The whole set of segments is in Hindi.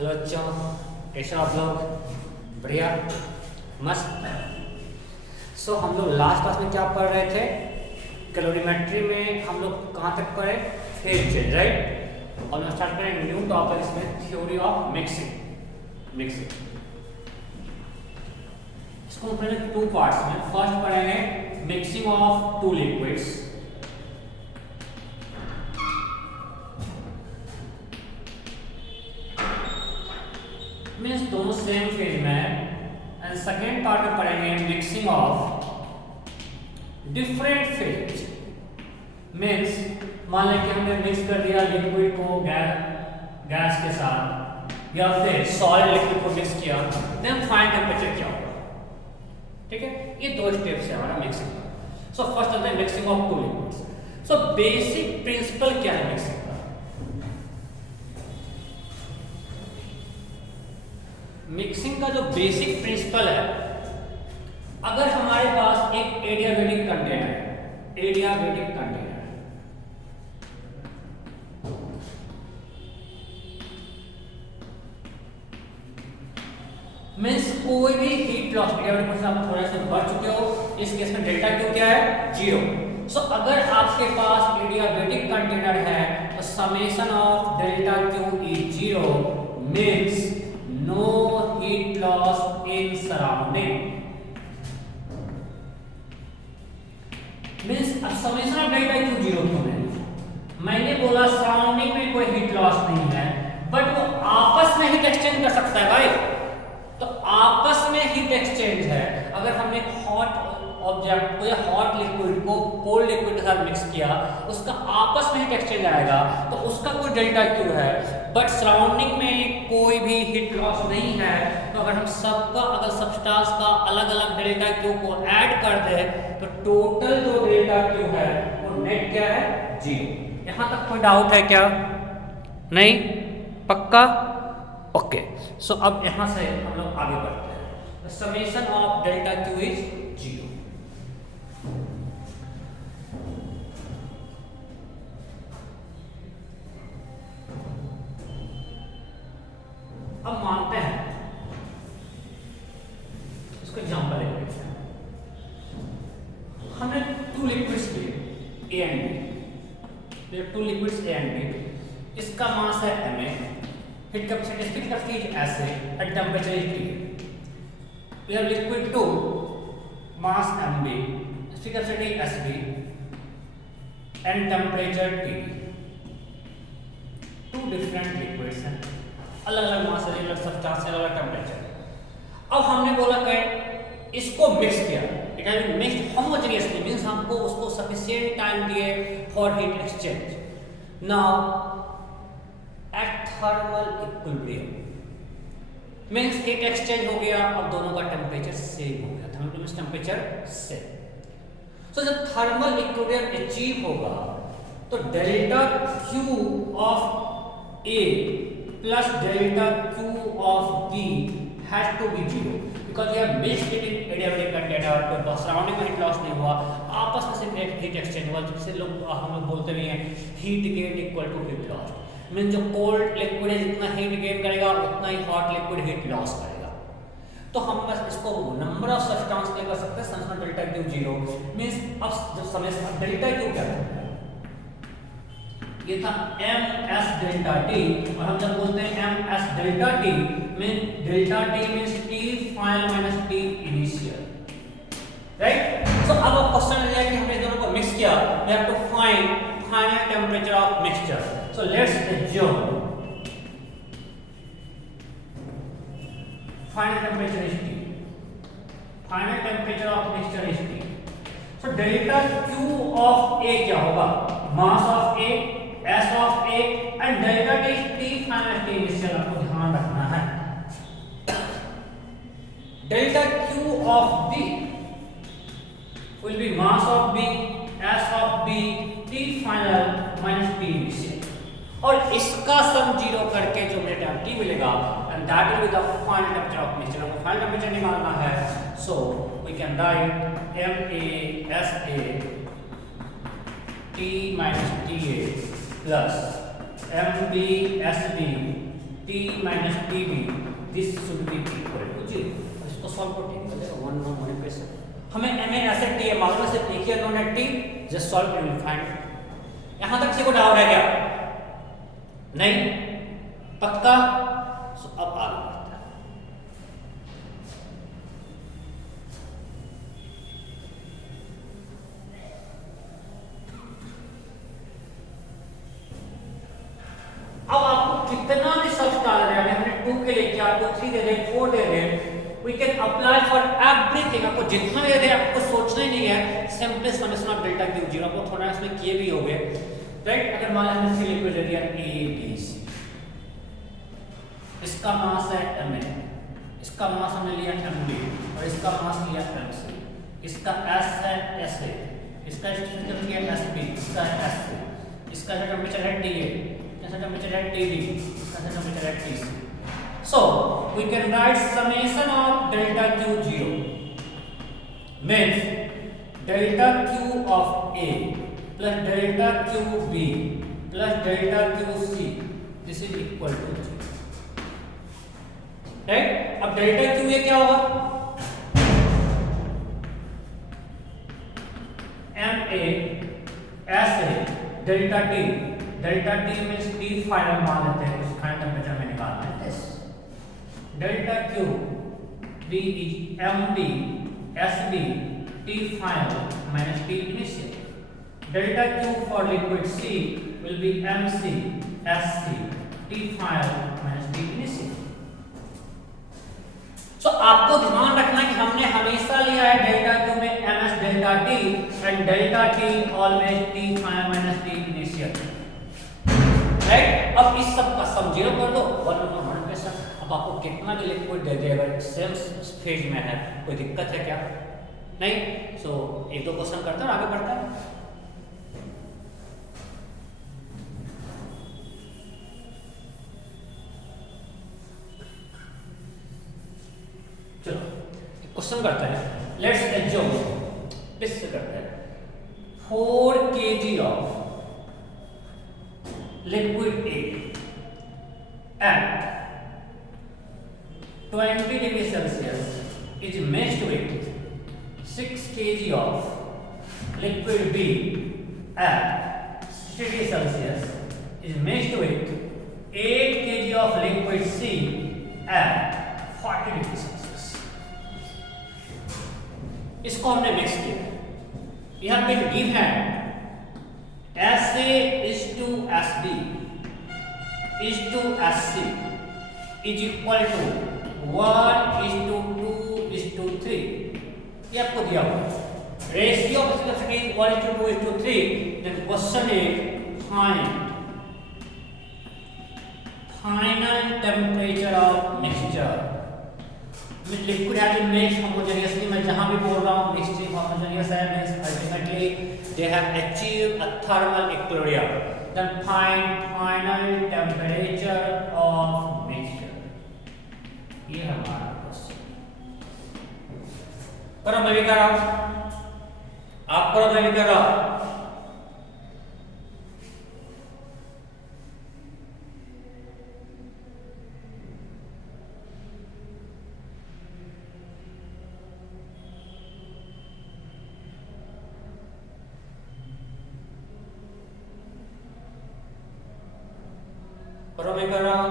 हेलो बच्चों, कैसे हो आप लोग? बढ़िया, मस्त। हम लोग लास्ट क्लास में क्या पढ़ रहे थे? कैलोरीमेट्री में हम लोग कहाँ तक पढ़े? Phase change, right. और मैं स्टार्ट करें न्यू टॉपिक इसमें, थ्योरी ऑफ मिक्सिंग। इसको हम पढ़ेंगे टू पार्ट्स में। फर्स्ट पढ़ेंगे mixing of two liquids, means दोनों सेम फेज में है। एंड सेकेंड पार्ट में पढ़ेंगे mixing of different phase, means मान लें कि हमने मिक्स कर दिया लिक्विड को गैस के साथ, या फिर सॉलिड लिक्विड को मिक्स किया, देन फाइंड टेम्परेचर क्या होगा। ठीक है, ये दो स्टेप्स है हमारा मिक्सिंग का। सो फर्स्ट आता है mixing of two liquids. So basic principle क्या है मिक्सिंग का? मिक्सिंग का जो बेसिक प्रिंसिपल है, अगर हमारे पास एक एडियाबेटिक कंटेनर मीन्स कोई भी हीट लॉस, एडियाबेटिक आप थोड़ा सा बढ़ चुके हो, इस केस में डेल्टा क्यू क्या है? 0। सो अगर आपके पास एडियाबेटिक कंटेनर है तो summation of delta Q is 0, means no heat loss in surrounding, means अब समेशन ऑफ डेल्टा क्यू 0 क्यों है? मैंने बोला सराउंडिंग में कोई हीट लॉस नहीं है, बट वो आपस में हीट एक्सचेंज कर सकता है भाई। तो आपस में हीट एक्सचेंज है। अगर हमने हॉट ऑब्जेक्ट को या हॉट लिक्विड को कोल्ड लिक्विड के साथ मिक्स किया, उसका आपस में हीट एक्सचेंज आएगा, तो उसका कोई डेल्टा क्यू है। बट सराउंडिंग में कोई भी हीट लॉस नहीं है, तो अगर हम सबका अगर सब्सटेंस का अलग अलग डेल्टा क्यू को ऐड कर दे तो टोटल जो डेल्टा क्यू है वो नेट क्या है? 0। यहां तक कोई डाउट है क्या? नहीं? पक्का? ओके। सो अब यहां से हम लोग आगे बढ़ते हैं। Summation of delta Q is 0। अब मानते हैं, इसको एग्जांपल लेते हैं। हमने टू लिक्विड्स लिए ए एंड बी, इसका मास है Ma, heat capacity is SA and temperature is T। We have liquid 2, mass Mb, heat capacity SB and temperature T। Two different liquids हैं, अलग अलग मास है, अलग सब्सटेंस है, अलग टेम्परेचर। अब हमने बोला कि इसको मिक्स किया, it has been mixed homogeneously, means हमको उसको सफिशिएंट टाइम दिए for heat exchange. Now at thermal equilibrium, means heat exchange हो गया, अब दोनों का टेम्परेचर सेम हो गया, thermal means temperature same. So जब थर्मल इक्विलिब्रियम अचीव होगा तो delta Q of A plus delta Q of B has to be 0 because we have mixed it in adiabatic container, तो सराउंडिंग में हीट लॉस नहीं हुआ, आपस में सिर्फ हीट एक्सचेंज हुआ, जिससे हम लोग बोलते भी हैं heat gain equal to heat loss. Mean जो कोल्ड लिक्विड है जितना हीट गेन करेगा उतना ही हॉट लिक्विड हीट लॉस करेगा। तो हम बस इसको नंबर ऑफ सब्सटेंस के कर सकते हैं, समेशन डेल्टा क्यू 0, मींस अब जब समेशन डेल्टा क्यू क्या है, ये था ms डेल्टा t, और हम जब बोलते हैं ms delta t mean delta t means t final minus t initial, right. So अब क्वेश्चन है कि हमने दोनों को मिक्स किया, we have to find final temperature of mixture. So let's assume final temperature is t, final temperature of mixture is t। So delta q of a क्या होगा? Mass of a, S of A and delta T T final T initial, आपको ध्यान रखना है। Delta Q of B will be mass of B, S of B, T final minus T initial, और इसका सम 0 करके जो मुझे T मिलेगा and that will be the final temperature of mixture। हमको फाइनल टेम्परेचर निकालना है, so we can write MASA T minus TA plus MB SB T t minus tb, this should be equal to 0. इसको सॉल्व करते हैं, चलेगा 1 1 1 पे से हमें हमें ऐसे t है मालूम है, सिर्फ एक ही अननोन है t, just solve and will find. यहां तक किसी को डाउट है क्या? नहीं पक्का? सो अब आगे बढ़ते हैं। अब आपको कितना भी सर्च डाल रहे हैं, हमने 2 के लिए क्या आपको 3 दे दे 4 दे दे, we can apply for everything। आपको जितना भी दे दे आपको सोचना ही नहीं है, simply summation of delta Q 0 आपको थोड़ा इसमें किए भी होंगे, राइट। अगर मान लें हमने 3 लिक्विड दे दिया A B C, इसका मास है Ma, इसका मास हमने लिया Mb और इसका मास लिया Mc, इसका S है Sa, इसका टेम्परेचर लिया Sb, इसका है Sc, इसका टेम्परेचर है Ta, इसका टेम्परेचर है Td, इसका टेम्परेचर है Tc। So we can write summation of delta Q 0 means delta Q of A plus delta Q B plus delta Q C, this is equal to 0, right. अब डेल्टा क्यू ये क्या होगा? M A S A delta T, delta T means T final मान लेते हैं, उस फाइनल टेम्परेचर में निकालना है this. Delta Q B is M B S B T final minus T initial. Delta Q for liquid C will be M C S C T final minus T initial. So आपको ध्यान रखना कि हमने हमेशा लिया है डेल्टा क्यू में ms delta t and delta t always t final minus t initial, right. अब इस सब का सम 0 कर दो, 1 1 1 पे सब। अब आपको कितना भी लिक्विड दे दे, अगर सेम फेज में है कोई दिक्कत है क्या? नहीं। सो एक दो क्वेश्चन करते हैं आगे बढ़ते हैं। चलो क्वेश्चन करते हैं, लेट्स एज्यूम दिस करते हैं 4 kg of liquid A at 20 degree Celsius is mixed with 6 kg of liquid B at 60 degree Celsius is mixed with 8 kg of liquid C at 40 degree Celsius। इसको हमने मिक्स किया, यहां पे given SA is to SB is to SC is equal to 1 is to 2 is to 3, ये आपको दिया हुआ है। Ratio of acidity 1 is to 2 is to 3, then question is find final temperature of mixture। Liquid has been mixed homogeneously, मैं जहां भी बोल रहा हूं मिक्सिंग होमोजेनियस है, means ultimately they have achieved a thermal equilibrium, then find final temperature of mixture. ये हमारा क्वेश्चन। करो, मैं भी कर रहा हूं, आप करो, मैं भी कर रहा हूं। करो, मैं कर रहा हूं।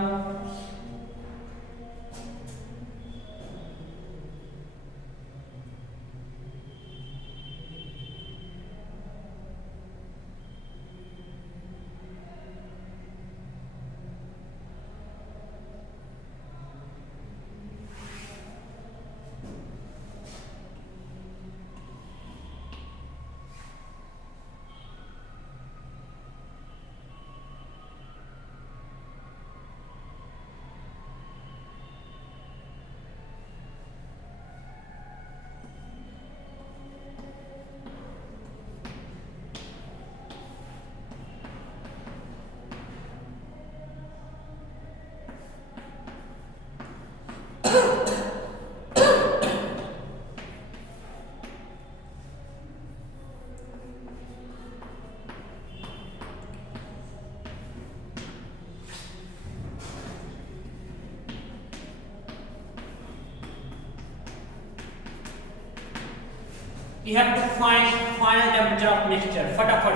you have to find final temperature of mixture. फटाफट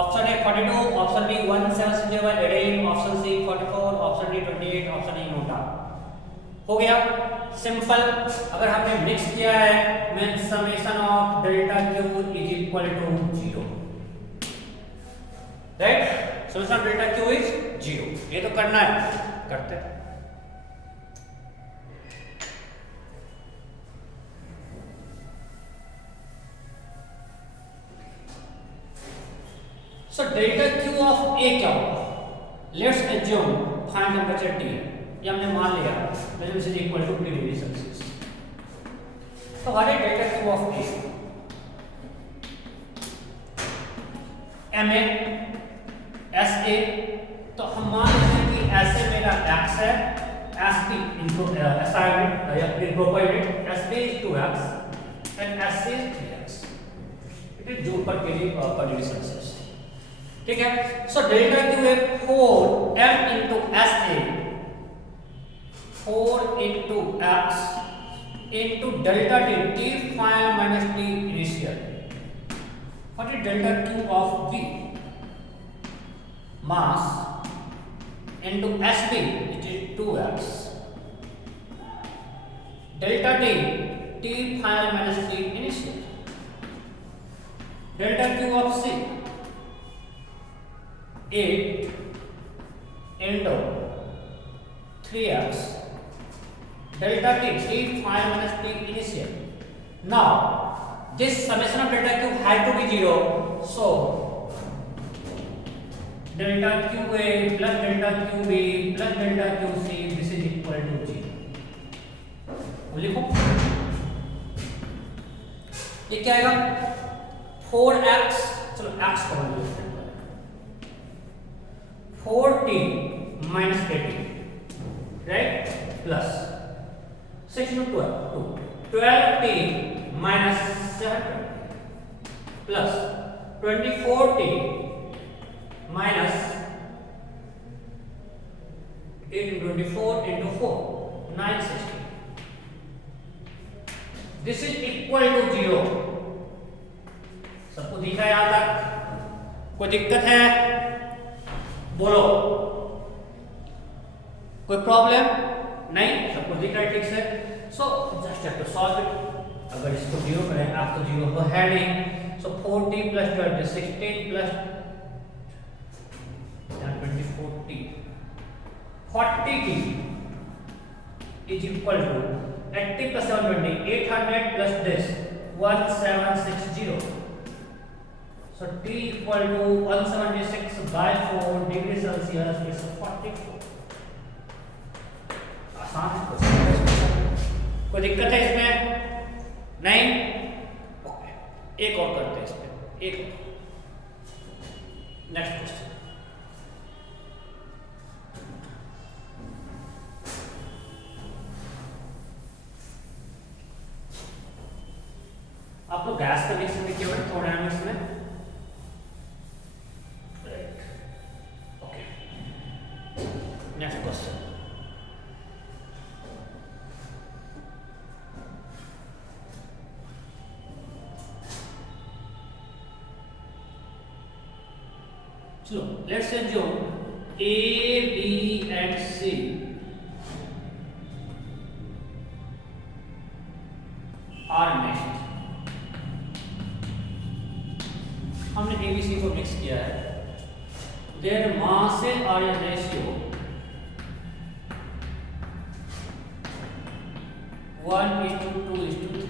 option A 42, option B 1760/18, option C 44, option D 28, option E NOTA. हो गया सिंपल। अगर हमने मिक्स किया है means summation of delta Q is equal to 0, right. Summation of delta Q is 0। ये तो करना है, करते हैं। So delta Q of A क्या होगा? Let's assume find temperature T, ये हमने मान लिया which is equal to 2 degree Celsius. तो what is delta Q of A? MA SA, तो हम मान लेते हैं कि SA मेरा x है, SB into SI या incorporated SB is 2x and SC is 3x। it is joule पर डिग्री सेल्सियस, ठीक है। सो डेल्टा क्यू है 4 m into SA 4 into x into delta T final minus T initial। What is delta Q of B? Mass into SB, which is 2x delta T final minus T initial। delta Q of C 8 into 3x delta T final minus T initial। Now this summation of delta Q had to be 0, so delta QA plus delta QB plus delta QC this is equal to 0। लिखो ये क्या आएगा 4x, चलो x को मान लो 4t minus 80, right, plus 6 into 12t minus 7 plus 24t minus 8 into 24 into 4 960। this is equal to 0। सबको दिखा है यहां तक? कोई दिक्कत है? बोलो, कोई प्रॉब्लम नहीं? सब कुछ दिख रहा है ठीक से? So just have to solve it. अगर इसको 0 करें आप तो 0 तो है नहीं, सो 4t plus 12 16 plus 24t 40t is equal to 80 plus 720 800 plus this 1760। So T equal to 176 by 4 degree Celsius is 44। आसान है, कोई दिक्कत है इसमें? नहीं? ओके, एक और करते हैं इसमें, एक नेक्स्ट क्वेश्चन। आप लोग गैस का मिक्सिंग में किया है थर्मोडायनामिक्स में? Next question. So let's assume A, B and C are mixed। हमने ABC को मिक्स किया है। Their masses are in ratio 1:2:3।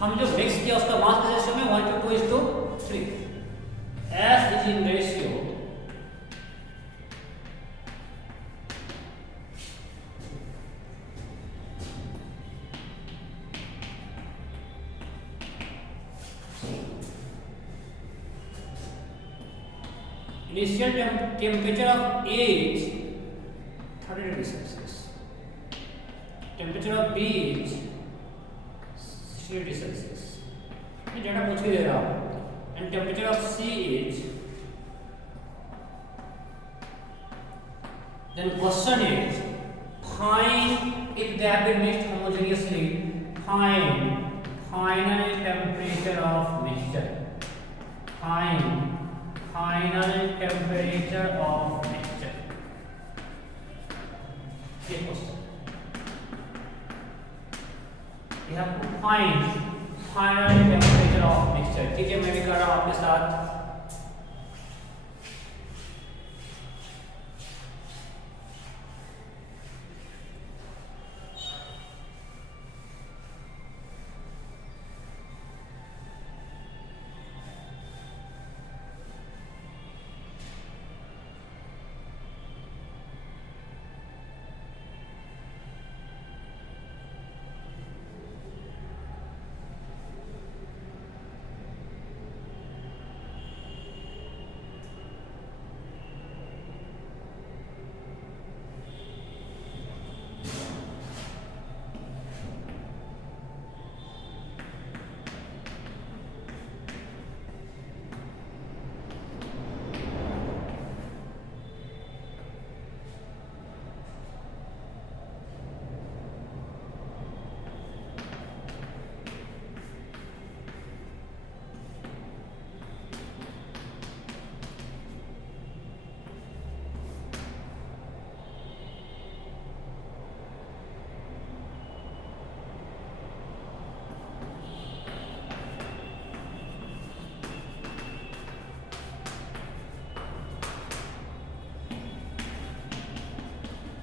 हम जो मिक्स किया उसका मास का रेशियो में 1:2:3। S is in ratio initial temperature of A is 30 degrees Celsius, temperature of B is 60 degrees Celsius। ये डेटा पूछ के दे रहा हूँ। and temperature of C is, then question is find if they have been mixed homogeneously, find final temperature of mixture. Find final temperature of mixture. ये question you have to find final temperature of mixture. ठीक है, मैं भी कर रहा हूं आपके साथ.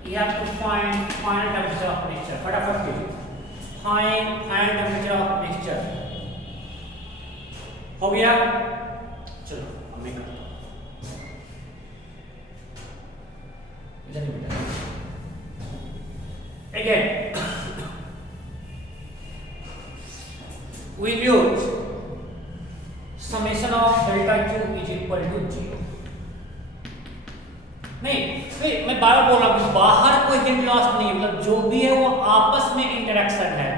You have to find final temperature of mixture. फटाफट कीजिए. Find final temperature of mixture. हो गया? चलो अब मैं करता हूँ. इधर ही बेटा. Again, we use summation of delta Q is equal to 0. नहीं, मैं बार बोल रहा हूँ, बाहर कोई हीट लॉस नहीं, मतलब जो भी है वो आपस में इंटरेक्शन है,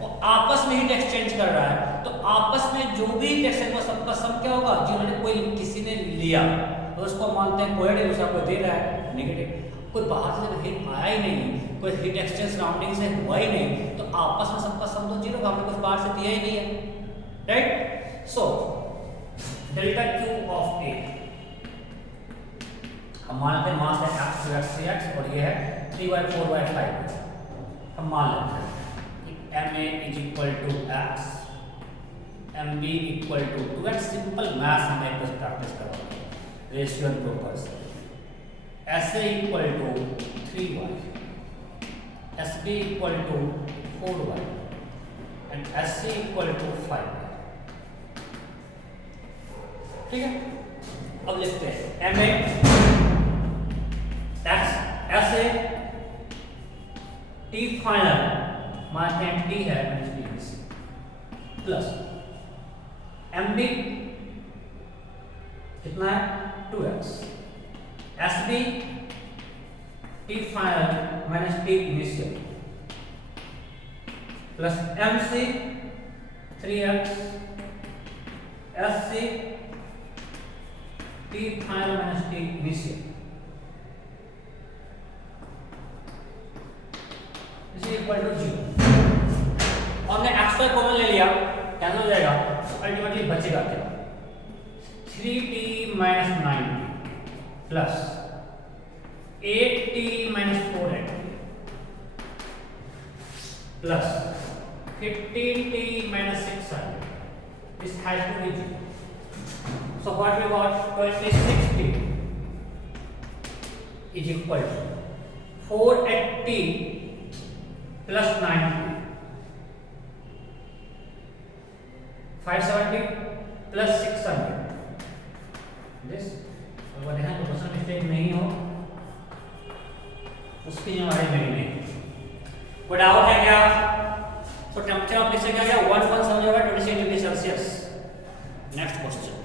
वो आपस में हीट एक्सचेंज कर रहा है, तो आपस में जो भी हीट एक्सचेंज वो सबका सब क्या होगा, जिन्होंने कोई किसी ने लिया तो उसको मानते हैं पॉजिटिव, दूसरा कोई दे रहा है नेगेटिव. कोई बाहर से हीट आया ही नहीं, कोई हीट एक्सचेंज सराउंडिंग से हुआ ही नहीं, तो आपस में सबका सम तो जीरो, हमने कुछ बाहर से दिया ही नहीं है, right. So delta Q of A, हम मानते हैं मास है x to x 3x और ये है 3y4y5. हम मान लेते हैं ma is equal to x, mb equal to 2x. Simple maths हमें कुछ प्रैक्टिस करवाओगे, ratio and proportions. sa equal to 3y, sb equal to 4y and sc equal to 5. ठीक है, अब लिखते हैं ma x ऐसे t फाइनल मानते हैं t है प्लस mb कितना है 2x, sb t final minus t initial plus mc 3x, sc t final minus t initial equal to 0. और हमने x का कॉमन ले लिया, कैंसिल हो जाएगा, अल्टीमेटली बचेगा क्या 3t minus 9t plus 8t minus 4x plus 15t minus 600. This has to be 0. So what we got 26t is equal to 480 plus 90, 570 plus 600. This अगर यहाँ तो क्वेश्चन मिस्टेक नहीं हो उसकी हमारी नहीं. कोई डाउट है क्या? तो टेम्परेचर ऑफ लिक्विड क्या गया 1 समझोगे 26 degree Celsius. Next question.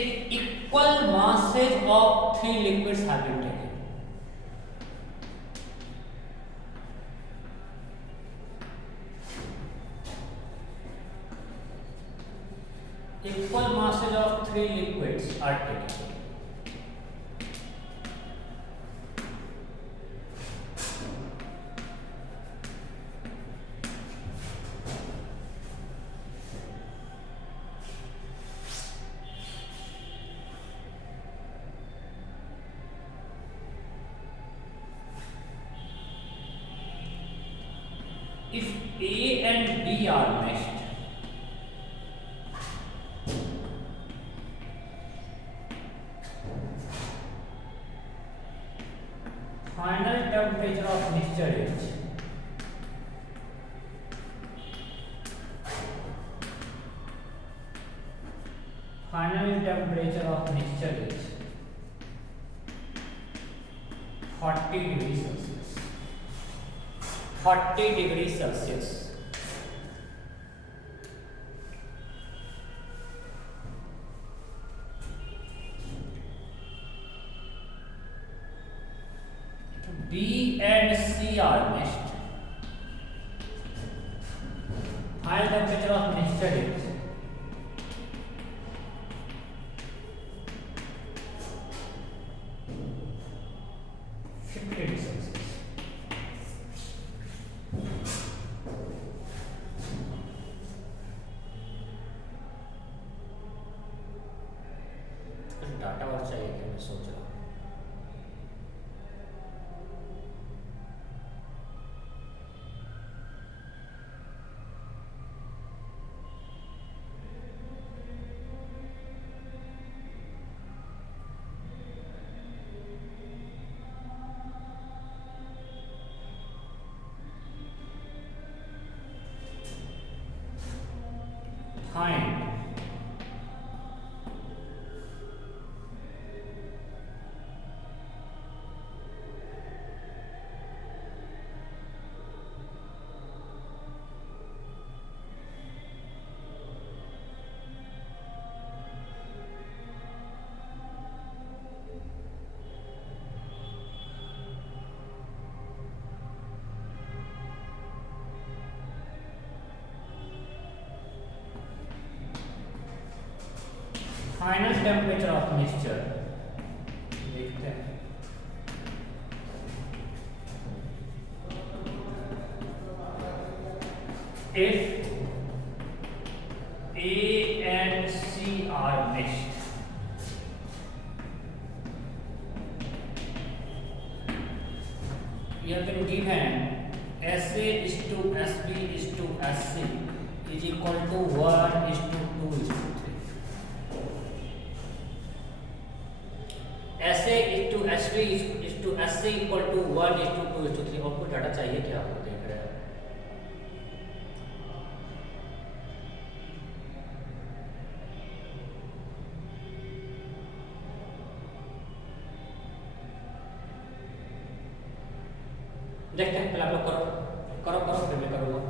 If equal masses of three liquids have been taken, masses of three liquids are taken. If A and B are meshed, final temperature of mixture is final temperature of mixture is 40 degrees Celsius. 40 degrees Celsius. B and C are meshed. Final temperature of mixture is 50 degrees Celsius. कुछ डाटा और चाहिए कि मैं सोच रहा हूँ. Find final temperature of mixture देखते हैं. If A and C are meshed, you have been given SA is to SB is to SC is equal to 1 is to 2 is to 3. SA is to SB is to SC equal to 1 is to 2 is to 3. और कुछ डाटा चाहिए क्या आपको? देख रहे हैं देखते हैं. पहले आप लोग करो फिर मैं करूँगा.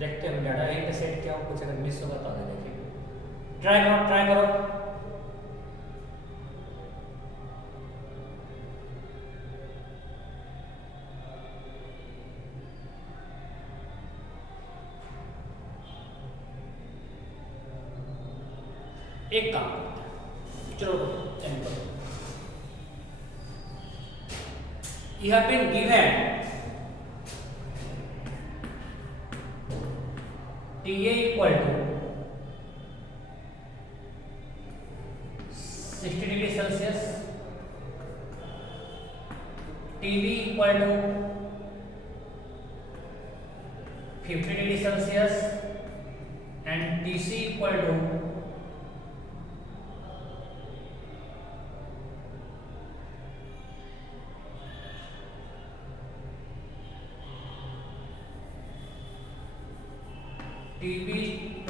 देखते हैं डाटा यहीं पे सेट किया हो, कुछ अगर मिस होगा तो आगे देखिए. ट्राई करो. एक काम करते हैं, चलो एंड करो. You have been given TA equal to 60 degrees Celsius, TB equal to 50 degrees Celsius, and TC equal to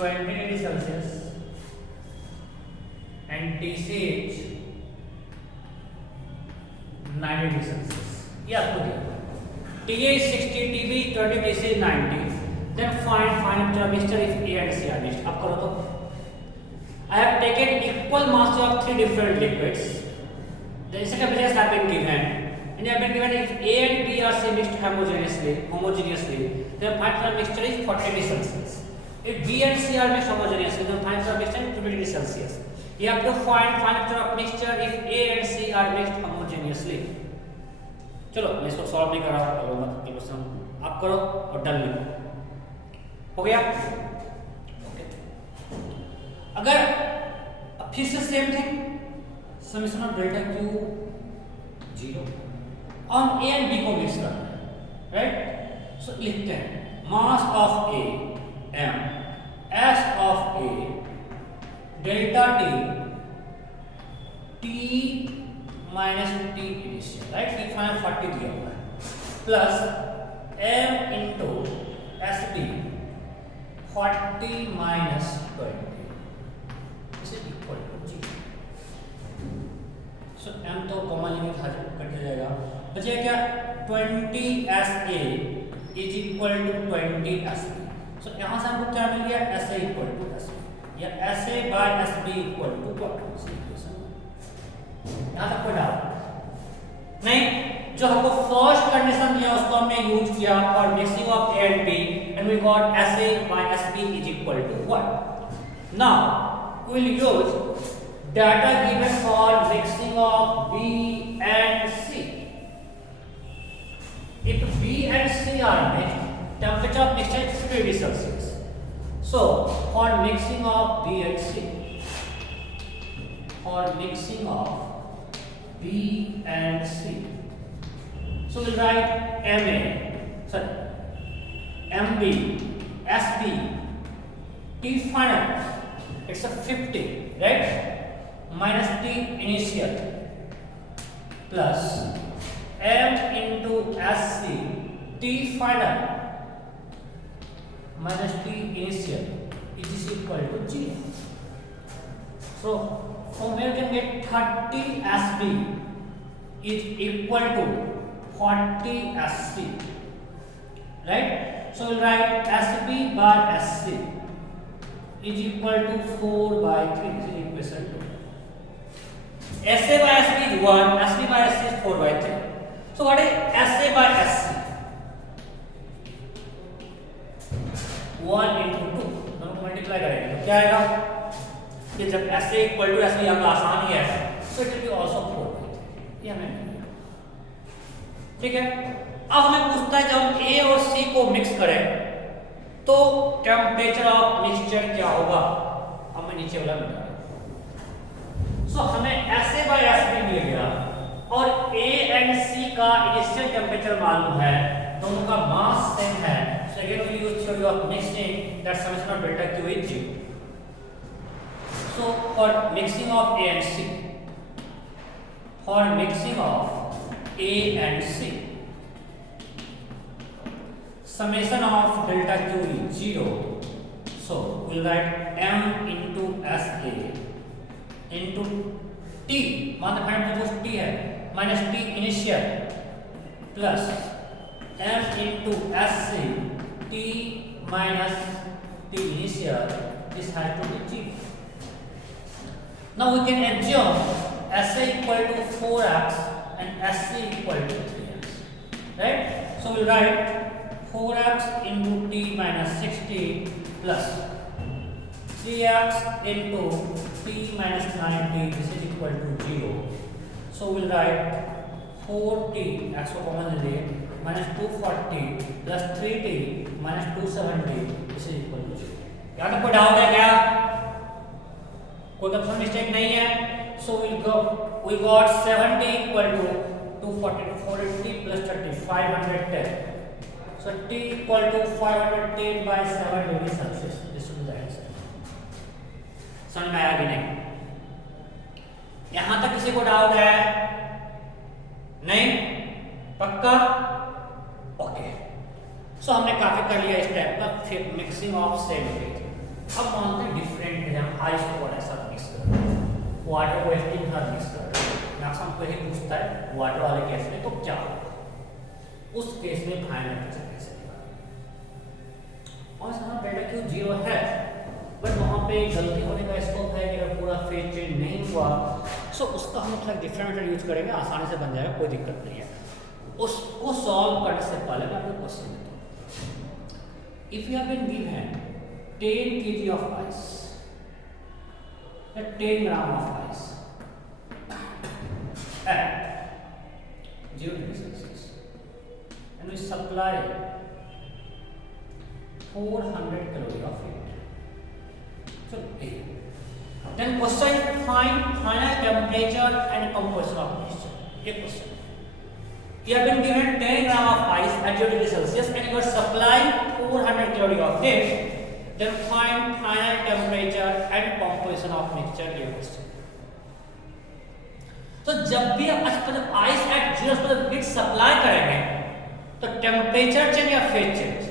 20 degrees Celsius and TCH 90 degrees Celsius. ये आपको दिया. TA is 60, TB 20, TC is 90. Then find the mixture if A and C are mixed. अब करो तो. I have taken equal mass of three different liquids. The second place have been given. And you have been given if A and B are mixed homogeneously, then find the mixture is 40 degrees Celsius. If B and C are mixed homogeneously, then find the mixture in 2 degrees Celsius. You have to find temperature of mixture if A and C are mixed homogeneously. चलो मैं इसको सॉल्व नहीं कर रहा हूँ, मत क्वेश्चन आप करो और डन लिखो। हो गया? ओके। अगर फिर से same thing, summation of delta Q 0 और A एंड B को मिक्स करना है, राइट? सो लिखते हैं मास of A m, S of A, delta T minus T initial, right? T final 40 दिया हुआ है, plus m into SB 40 minus 20 is equal to 0. So m तो कॉमन लिमिट कट जाएगा, बचेगा क्या? 20 SA is equal to 20 SB. So यहाँ से हमको क्या मिल गया? SA equal to SB या SA by SB equal to what? यहाँ तक कोई डाउट नहीं? जो हमको फर्स्ट कंडीशन दिया उसको हमने यूज किया for mixing of A and B and we got SA by SB is equal to what? Now we will use data given for mixing of B and C. If B and C are mixed, temperature of mixture is 50 degrees Celsius. So for mixing of B and C, for mixing of B and C, so we'll write MA, sorry, MB, SB, T final, it's a 50, right? Minus T initial plus M into SC, T final minus T initial is equal to 0. So from here you can get 30 SB is equal to 40 SC, right? So we'll write SB by SC is equal to 4 by 3. This is equation 2. SA by SB is 1, SB by SC is 4 by 3. So what is SA by SC? 1 into 2 दोनों को मल्टीप्लाई करेंगे तो क्या आएगा? कि जब SA equal to SB यहाँ आसान ही है, so it will be also 4 by 3. ये हमें मिल गया, ठीक है? अब हमें पूछता है जब हम A और C को मिक्स करें तो टेम्परेचर ऑफ मिक्सचर क्या होगा? हमें नीचे वाला मिल रहा है। सो हमें SA by SB मिल गया और A एंड C का इनिशियल टेम्परेचर मालूम है, दोनों का मास सेम है। So again we use theory of mixing, that summation of delta Q is 0. So for mixing of A and C, for mixing of A and C, summation of delta Q is 0. So we'll write M into SA into T, मान फाइंड तो T है, minus T initial plus M into SC T minus T initial. This has to be 0. Now we can assume SA equal to 4x and SC equal to 3x, right? So we write 4x into T minus 60 plus 3x into T minus 90. This is equal to 0. So we'll write 4T x को कॉमन ले लिए minus 240 plus 3T minus 270. This is equal to 0. यहाँ तक कोई डाउट है क्या? कोई ऑप्शन मिस्टेक नहीं है? So we got 70 equal to 240 plus 30 510. So T equal to 510 by 7 degrees Celsius. This will be the answer. समझ में आया कि नहीं? यहाँ तक किसी को डाउट है? नहीं? पक्का? ओके। सो हमने काफी कर लिया इस टाइप का फिर मिक्सिंग ऑफ सेम फेज। अब मानते हैं डिफरेंट है, हम आइस को वाटर साथ मिक्स कर रहे हैं, वाटर को एस्टिक साथ मिक्स कर रहे हैं। मैक्सिमम को ही पूछता है वाटर वाले केस में तो क्या होगा? उस केस में फाइनल आंसर कैसे निकालें? और यहाँ डेल्टा Q 0 है, बट वहाँ पे गलती होने का स्कोप है कि अगर पूरा फेज चेंज नहीं हुआ सो उसका हम थोड़ा डिफरेंट मेथड यूज करेंगे, आसानी से बन जाएगा, कोई दिक्कत नहीं है। उसको सॉल्व करने से पहले मैं आपको क्वेश्चन देता हूँ। If you have been given 10 kg of ice, 10 gram of ice at 0 degree Celsius, and we supply 400 calorie of heat. So then question, find final temperature and composition of mixture. A question. You have been given 10 gram of ice at 0 degree Celsius and you are supplying 400 calorie of heat. Then find final temperature and composition of mixture. A question. तो जब भी आप आइस एट 0 पर हीट सप्लाई करेंगे तो टेम्परेचर चेंज या फेज चेंज,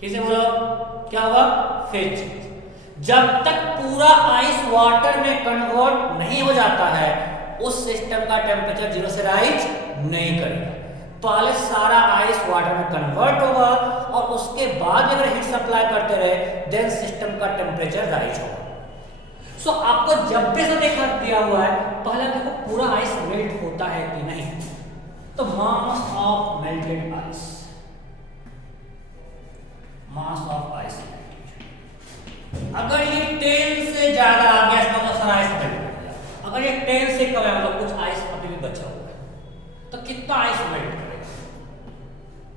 किसे बोलो क्या हुआ? Phase change. जब तक पूरा आइस वाटर में कन्वर्ट नहीं हो जाता है उस सिस्टम का टेम्परेचर 0 से राइज नहीं करेगा। पहले सारा आइस वाटर में कन्वर्ट होगा और उसके बाद अगर हीट सप्लाई करते रहे देन सिस्टम का टेम्परेचर राइज होगा। सो आपको जब भी से देखा दिया हुआ है पहले देखो पूरा आइस मेल्ट होता है कि नहीं। तो mass of melted ice, mass of ice, अगर ये 10 से ज्यादा आ गया इसका मतलब सारा आइस मेल्ट हो गया। अगर ये 10 से कम है मतलब कुछ आइस अभी भी बचा हुआ है तो कितना आइस मेल्ट करेगा?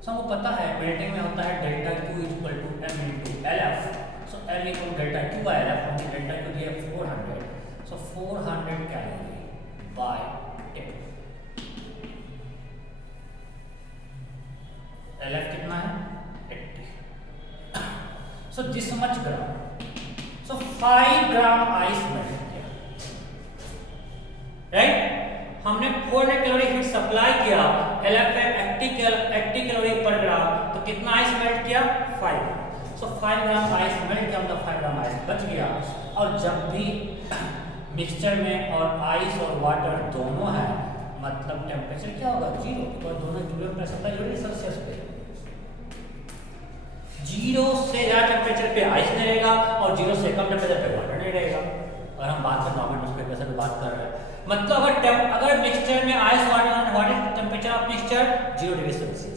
सबको पता है मेल्टिंग में होता है delta Q equal to m into LF। So L equal delta Q by LF, हमने डेल्टा Q दिया 400, सो 400 कैलोरी बाय 10। LF कितना है? 80। So this much gram, so 5 gram ice melt किया, राइट? हमने 400 कैलोरी हीट सप्लाई किया, LF है 80 कैलोरी पर ग्राम, तो कितना आइस मेल्ट किया? 5। सो 5 ग्राम आइस मेल्ट किया मतलब 5 ग्राम आइस बच गया। और जब भी मिक्सचर में और आइस और वाटर दोनों है मतलब टेम्परेचर क्या होगा? 0, तो दोनों जुड़े पर सप्लाई 0 डिग्री सेल्सियस पे। 0 से ज्यादा टेम्परेचर पे आइस नहीं रहेगा और 0 से कम टेम्परेचर पे वाटर नहीं रहेगा। और हम बात कर नॉर्मल न्यूज़पेपर से बात कर रहे हैं मतलब अगर मिक्सचर में ice water, what is temperature of mixture? 0 degree Celsius.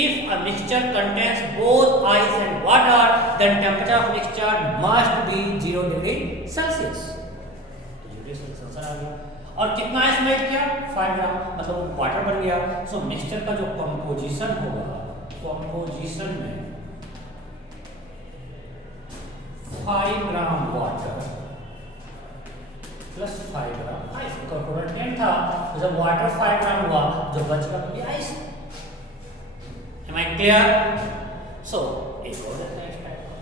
If a mixture contains both ice and water then temperature of mixture must be 0 degree Celsius. तो 0 डिग्री सेल्सियस आ गया। और कितना आइस मेल्ट किया? 5 ग्राम, मतलब वाटर बन गया। सो मिक्सचर का जो कंपोजिशन होगा, कंपोजिशन में 5 ग्राम water plus 5 gram ice, total 10 था, तो जब वाटर 5 ग्राम हुआ जो बच गया तो ये ice. Am I clear? So एक और देते हैं इस टाइप का।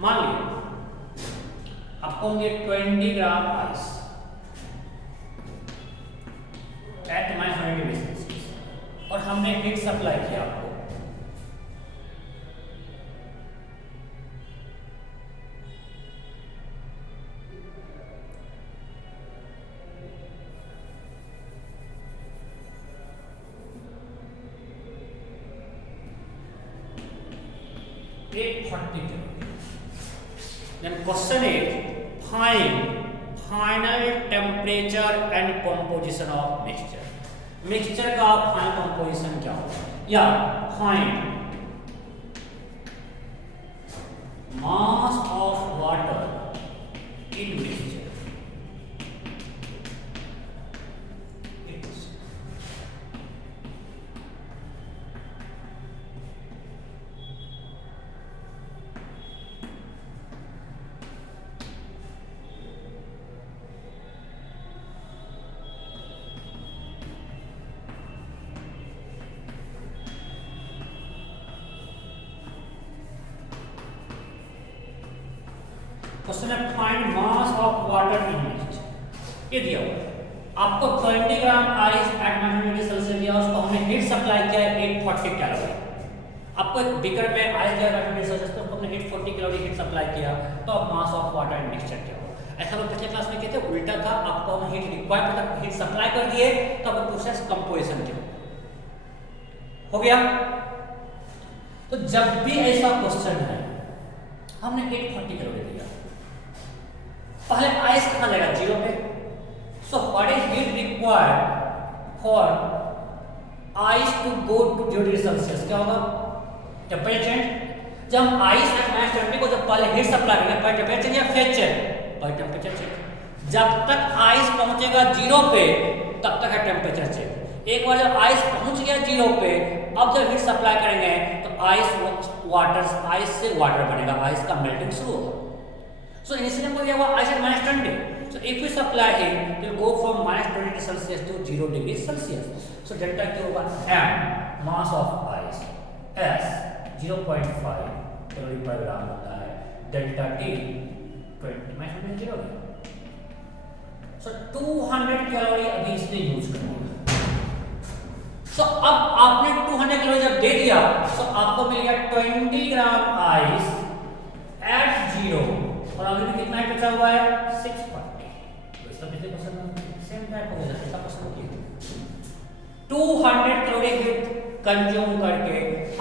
मान लीजिए आपको होंगे 20 gram ice at -100 degree Celsius और हमने हीट सप्लाई किया आपको। Then question is find final temperature and composition of mixture. Mixture का final composition क्या होगा? या find mass of water in mixture. Question है find mass of water in mixture. ये दिया हुआ आपको 20 gram ice at 100 degree Celsius दिया, उसको हमने हीट सप्लाई किया है 840 कैलोरी। आपको एक बीकर में आइस दिया 100 डिग्री सेल्सियस, तो हमने 840 कैलोरी हीट सप्लाई किया, तो अब mass of water in mixture क्या होगा? ऐसा लोग पिछले क्लास में कहते उल्टा था, आपको हम हीट रिक्वायर्ड था, हीट सप्लाई कर दिए, तो अब प्रोसेस कंपोजिशन क्या हो गया। तो जब भी ऐसा क्वेश्चन है हमने 840 कैलोरी दिया, पहले आइस कहाँ लगेगा? 0 पे। So what is heat required for ice to go to 0 degree Celsius क्या होगा? Temperature change. जब हम आइस एट माइनस 20 को जब पहले हीट सप्लाई करेंगे पर टेम्परेचर चेंज या फेज चेंज? पर टेम्परेचर चेंज। जब तक आइस पहुंचेगा 0 पे तब तक है टेम्परेचर चेंज। एक बार जब आइस पहुंच गया 0 पे, अब जब हीट सप्लाई करेंगे तो आइस से वाटर बनेगा, आइस का मेल्टिंग शुरू होगा। So initially हमको दिया हुआ ice at -20. So if we supply heat, it will go from -20 degree Celsius to 0 degree Celsius. So delta Q होगा m mass of ice, S 0.5 calorie पर ग्राम होता है, delta T 20 -20 0 है। So 200 कैलोरी अभी इसने यूज कर लिया। So अब आपने 200 कैलोरी जब दे दिया, so आपको मिल गया 20 ग्राम आइस at 0 और अभी भी कितना बचा हुआ है? 640। तो इसका कितने परसेंट? सेम टाइप हो गया, इसका परसेंट किया 200 कैलोरी हीट कंज्यूम करके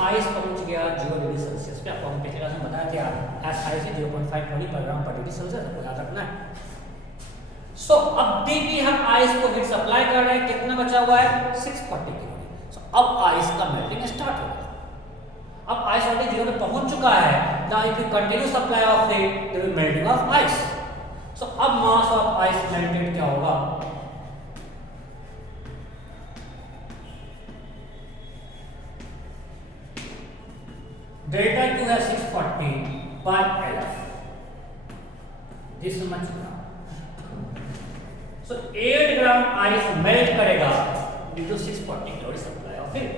आइस पहुंच गया 0 डिग्री सेल्सियस पे। आपको हम पिछले क्लास में बताया था एस हाई से 0.5 कैलोरी पर ग्राम पर डिग्री सेल्सियस, आपको याद रखना है। सो अब भी हम आइस को हीट सप्लाई कर रहे हैं, कितना बचा हुआ है? 640 कैलोरी। सो अब आइस का मेल्टिंग स्टार्ट होगा। अब आइस ऑलरेडी 0 पे पहुंच चुका है। Now if you continue supply of heat there will melting of ice. So अब मास ऑफ आइस मेल्टेड क्या होगा? डेल्टा Q है 640 by LF, this much. So 8 gram ice melt करेगा due to 640 calorie supply of heat,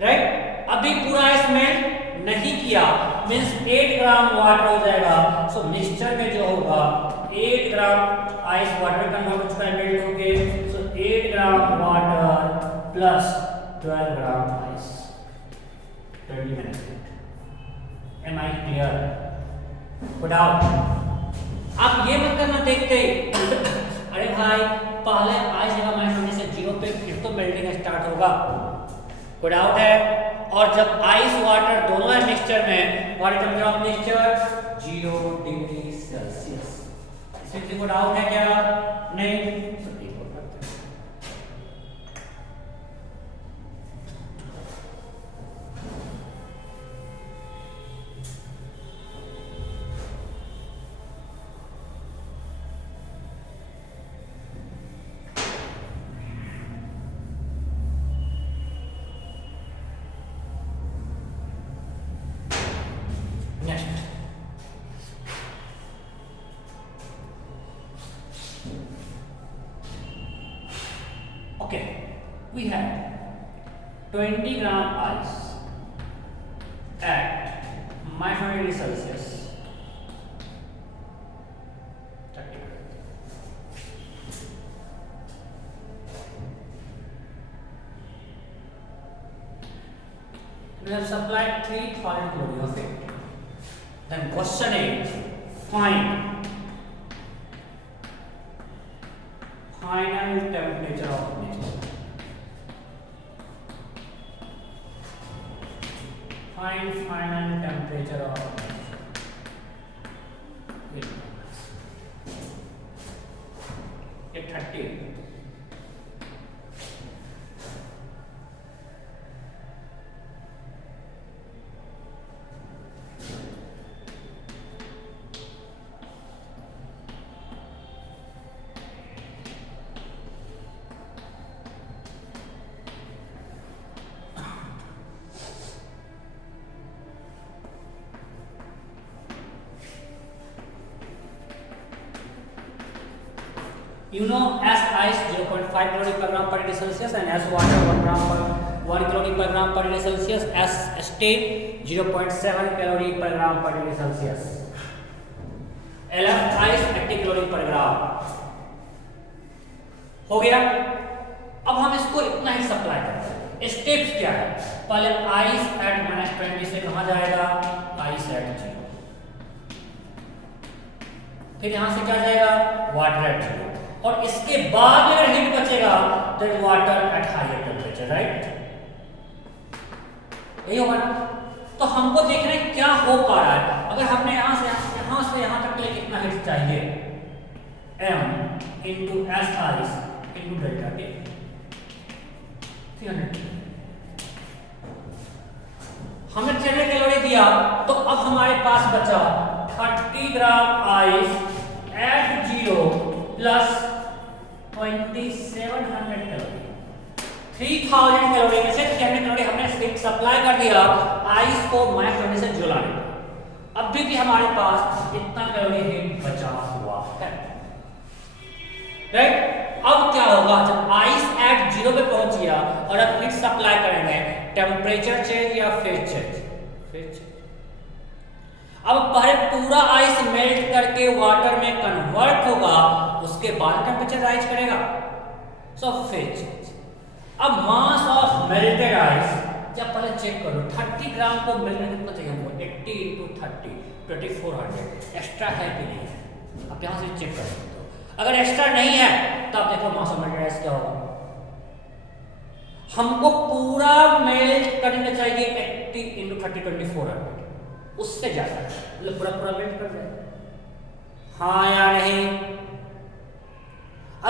right. अभी पूरा आइस मेल्ट नहीं किया, मींस 8 ग्राम वाटर हो जाएगा। सो मिक्सचर में जो होगा 8 ग्राम आइस वाटर कन्वर्ट हो चुका है मेल्ट होके। So 8 gram water plus 12 gram ice 20 minute. Am I clear? Good out. आप ये मत करना देखते अरे भाई पहले आइस जगह -20 से 0 पे फिर तो मेल्टिंग स्टार्ट होगा। गुड आउट है। और जब आइस वाटर दोनों है मिक्सचर में, what temperature of mixture? 0 degree Celsius. इसमें गुड आउट है क्या? नहीं। Okay, we have 20 gram ice at -20 degree Celsius. 30. We have supplied 3000 calories of it. Then question is find final temperature of mixture. Find final temperature of mixture. It 30. You know as ice 0.5 calorie per gram per degree Celsius and as water 1 calorie per gram per degree Celsius, as steam 0.7 calorie per gram per degree Celsius. LF ice 80 calorie per gram हो गया। अब हम इसको इतना ही सप्लाई करते हैं। स्टेप्स क्या है? पहले आइस एट -20 से कहां जाएगा? Ice at 0। फिर यहां से क्या जाएगा? Water at 0। और इसके बाद अगर हीट बचेगा तो water at higher temperature, right? यही होगा ना? तो हमको देखना है क्या हो पा रहा है। अगर हमने यहां से यहां तक के लिए कितना हीट चाहिए? m into s ice into delta T 300। हमने 300 कैलोरी दिया, तो अब हमारे पास बचा 30 ग्राम ice at 0 plus 2700 calorie. 3000 calorie में से 300 कैलोरी हमने सप्लाई कर दिया आइस को माइनस करने से जलाने। अब भी हमारे पास इतना कैलोरी हीट बचा हुआ है, राइट। अब क्या होगा, जब आइस एट 0 पे पहुंच गया और अब हीट सप्लाई करेंगे, टेम्परेचर चेंज या फेज चेंज? Phase change. अब पहले पूरा आइस मेल्ट करके वाटर में कन्वर्ट होगा, उसके बाद टेम्परेचर राइज करेगा, सो फेज चेंज। अब मास ऑफ मेल्टेड आइस, या पहले चेक करो 30 ग्राम को मिलने कितना चाहिए हमको, 80 into 30 2400 एक्स्ट्रा है कि नहीं है, आप यहाँ से चेक कर सकते हो। अगर एक्स्ट्रा नहीं है तो आप देखो मास ऑफ मेल्टेड आइस क्या होगा। हमको पूरा मेल्ट करने चाहिए 80 into 30 2400, उससे ज्यादा मतलब पूरा मेल्ट कर जाए, हाँ या नहीं?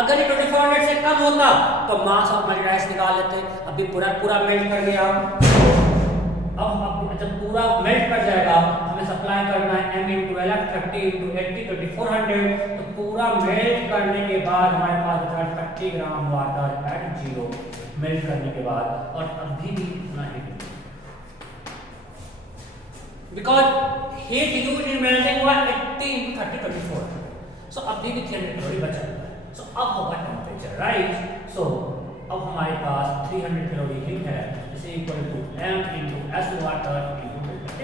अगर ये 2400 से कम होता तो मास ऑफ मेल्टेड आइस निकाल लेते, अभी पूरा मेल्ट कर दिया। अब जब पूरा मेल्ट कर जाएगा, हमें सप्लाई करना है m into LF 30 into 80 2400, तो पूरा मेल्ट करने के बाद हमारे पास बचा 30 ग्राम वाटर एट 0 मेल्ट करने के बाद, और अभी भी इतना heat because heat use in melting हुआ 80 into 30 2400, सो अभी भी 300 कैलोरी बचा है। सो अब होगा टेम्परेचर राइज। सो अब हमारे पास 300 कैलोरी हीट है, is equal to m into s water into delta T।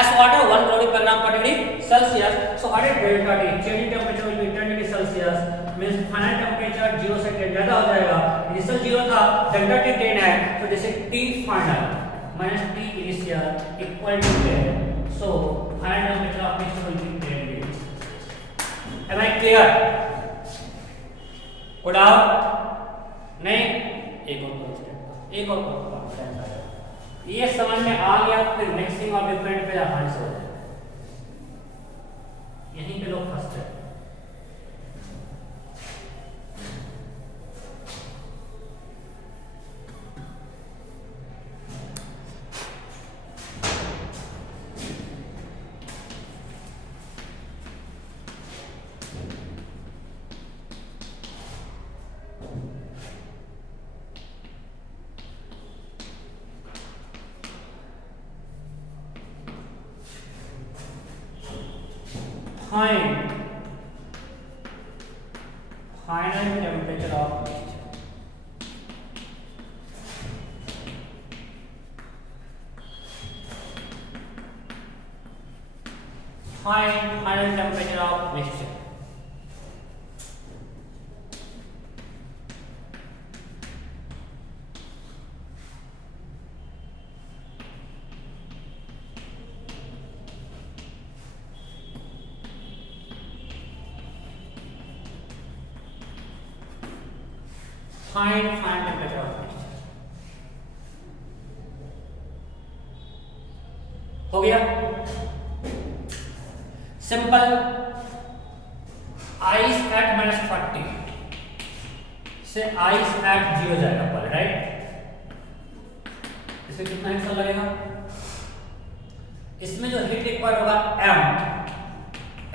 s water 1 calorie per gram per degree Celsius, so what is delta T? Changing temperature will be 10 degree Celsius, means final temperature 0 से 10 ज्यादा हो जाएगा। इनिशियल 0 था, delta T 10 है, तो जैसे T final minus T initial equal to 10, so final temperature of mixture will be 10 degrees। Am I clear? Good out? नहीं? एक और ये समझ में आ गया, फिर मिक्सिंग और डिफरेंट पे आसानी से हो जाएगा। यहीं पे लोग फंसते हैं। Final temperature of mixture। Final temperature of mixture। Find temperature of mixture। हो गया सिंपल। आइस एट -40 से आइस एट 0 जाएगा पहले, राइट। इसमें कितना हीट लगेगा, इसमें जो हीट रिक्वायर्ड होगा m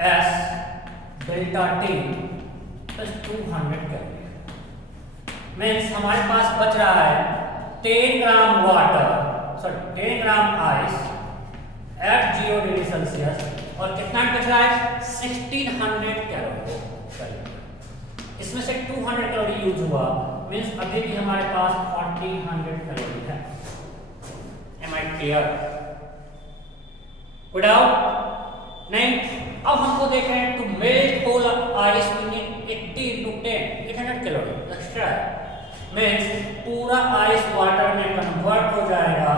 s delta T plus 200 calorie, means हमारे पास बच रहा है 10 gram water, sorry 10 gram ice at 0 degree Celsius, और कितना बच रहा है 1600 कैलोरी। इसमें से 200 कैलोरी यूज हुआ, मीन्स अभी भी हमारे पास 1400 कैलोरी है। Am I clear? Good out? नहीं। अब हमको देख रहे हैं to melt whole ice we need 80 into 10 800 calorie extra है, मीन्स पूरा आइस वाटर में कन्वर्ट हो जाएगा,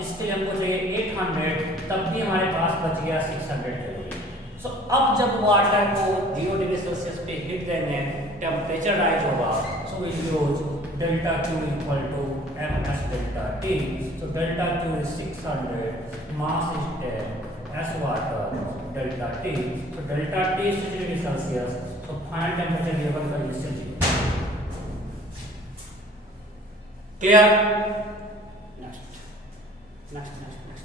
इसके लिए हमको चाहिए 800, तब भी हमारे पास बच गया 600 कैलोरी। सो अब जब वाटर को 0 डिग्री सेल्सियस पे हीट देंगे, टेम्परेचर राइज होगा, so we use delta Q equal to ms delta T। So delta Q is 600, mass is 10, S water delta T, so delta T is 60 degree Celsius, so final temperature given condition 0। Clear? Next next next next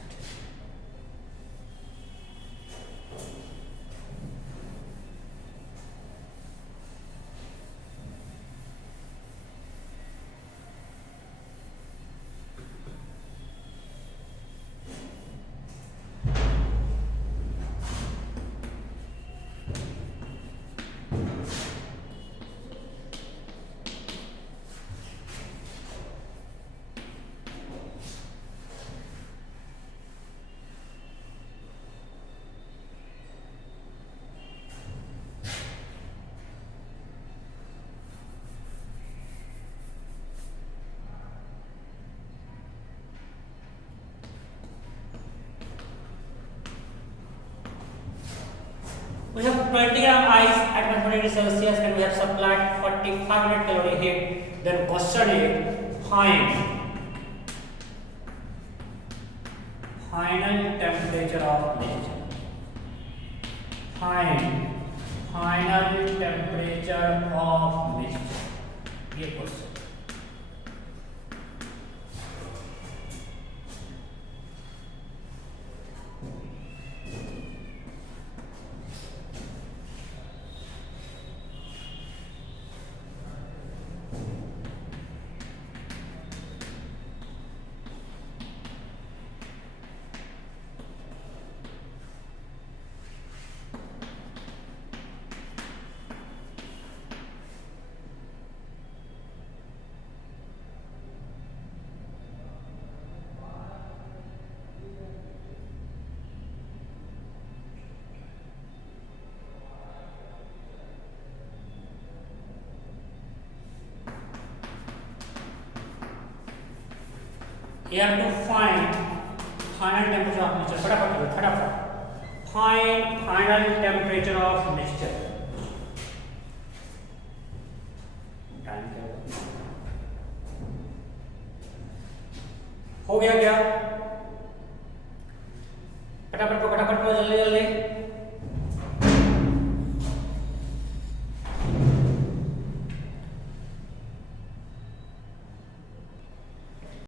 We have 20 gram ice at 120 degrees Celsius and we have supplied 4500 calorie heat. Then question is find final temperature of mixture. Find final temperature of mixture. ये question you have to find final temperature of mixture. फटाफट find final temperature of mixture. Time क्या हो गया क्या? फटाफट